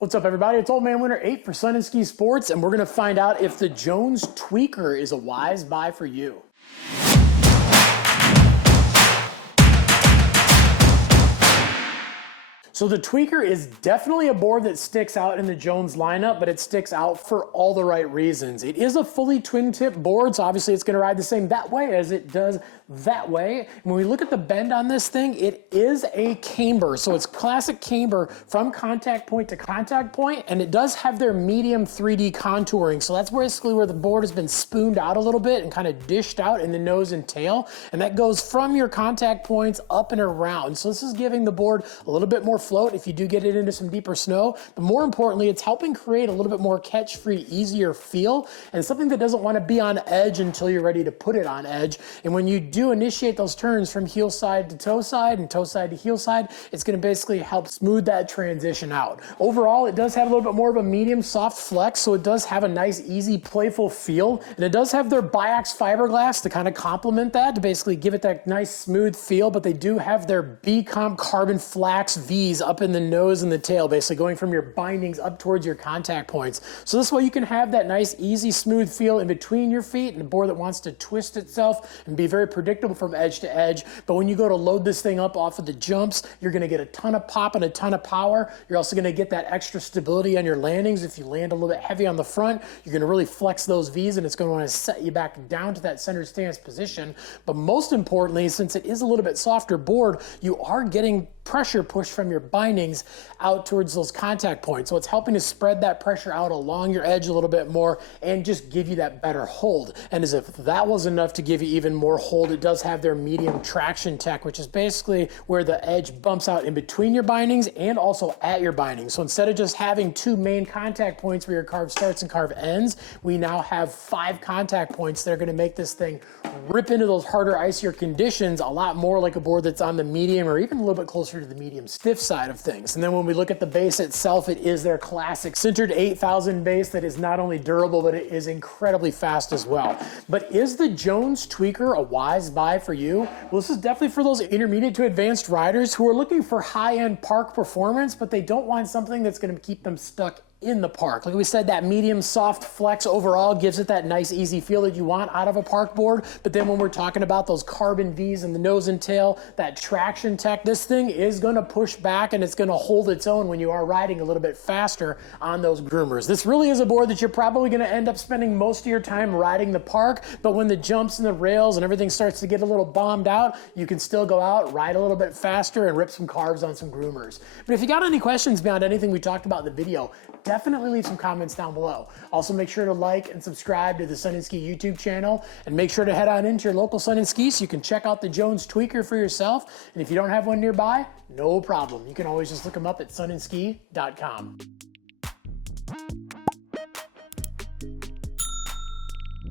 What's up, everybody? It's Old Man Winter 8 for Sun and Ski Sports, and we're going to find out if the Jones Tweaker is a wise buy for you. So the Tweaker is definitely a board that sticks out in the Jones lineup, but it sticks out for all the right reasons. It is a fully twin tip board, so obviously it's going to ride the same that way as it does that way. When we look at the bend on this thing, it is a camber. So it's classic camber from contact point to contact point, and it does have their medium 3D contouring. So that's basically where the board has been spooned out a little bit and kind of dished out in the nose and tail. And that goes from your contact points up and around. So this is giving the board a little bit more float if you do get it into some deeper snow, but more importantly, it's helping create a little bit more catch-free, easier feel, and something that doesn't want to be on edge until you're ready to put it on edge. And when you do initiate those turns from heel side to toe side and toe side to heel side, it's going to basically help smooth that transition out. Overall, it does have a little bit more of a medium soft flex, so it does have a nice, easy, playful feel, and it does have their biax fiberglass to kind of complement that, to basically give it that nice, smooth feel, but they do have their B-Comp carbon flax V's up in the nose and the tail, basically going from your bindings up towards your contact points. So this way you can have that nice, easy, smooth feel in between your feet and a board that wants to twist itself and be very predictable from edge to edge. But when you go to load this thing up off of the jumps, you're going to get a ton of pop and a ton of power. You're also going to get that extra stability on your landings. If you land a little bit heavy on the front, you're going to really flex those V's, and it's going to want to set you back down to that center stance position. But most importantly, since it is a little bit softer board, you are getting pressure push from your bindings out towards those contact points. So it's helping to spread that pressure out along your edge a little bit more and just give you that better hold. And as if that was enough to give you even more hold, it does have their medium traction tech, which is basically where the edge bumps out in between your bindings and also at your bindings. So instead of just having two main contact points where your carve starts and carve ends, we now have 5 contact points that are going to make this thing rip into those harder, icier conditions a lot more like a board that's on the medium or even a little bit closer to the medium stiff side of things. And then when we look at the base itself, it is their classic sintered 8000 base that is not only durable, but it is incredibly fast as well. But is the Jones Tweaker a wise buy for you? Well, this is definitely for those intermediate to advanced riders who are looking for high-end park performance, but they don't want something that's going to keep them stuck in the park. Like we said, that medium soft flex overall gives it that nice easy feel that you want out of a park board. But then when we're talking about those carbon V's in the nose and tail, that traction tech, this thing is going to push back and it's going to hold its own when you are riding a little bit faster on those groomers. This really is a board that you're probably going to end up spending most of your time riding the park, but when the jumps and the rails and everything starts to get a little bombed out, you can still go out, ride a little bit faster, and rip some carves on some groomers. But if you got any questions beyond anything we talked about in the video, definitely leave some comments down below. Also, make sure to like and subscribe to the Sun and Ski YouTube channel, and make sure to head on into your local Sun and Ski so you can check out the Jones Tweaker for yourself. And if you don't have one nearby, no problem. You can always just look them up at sunandski.com.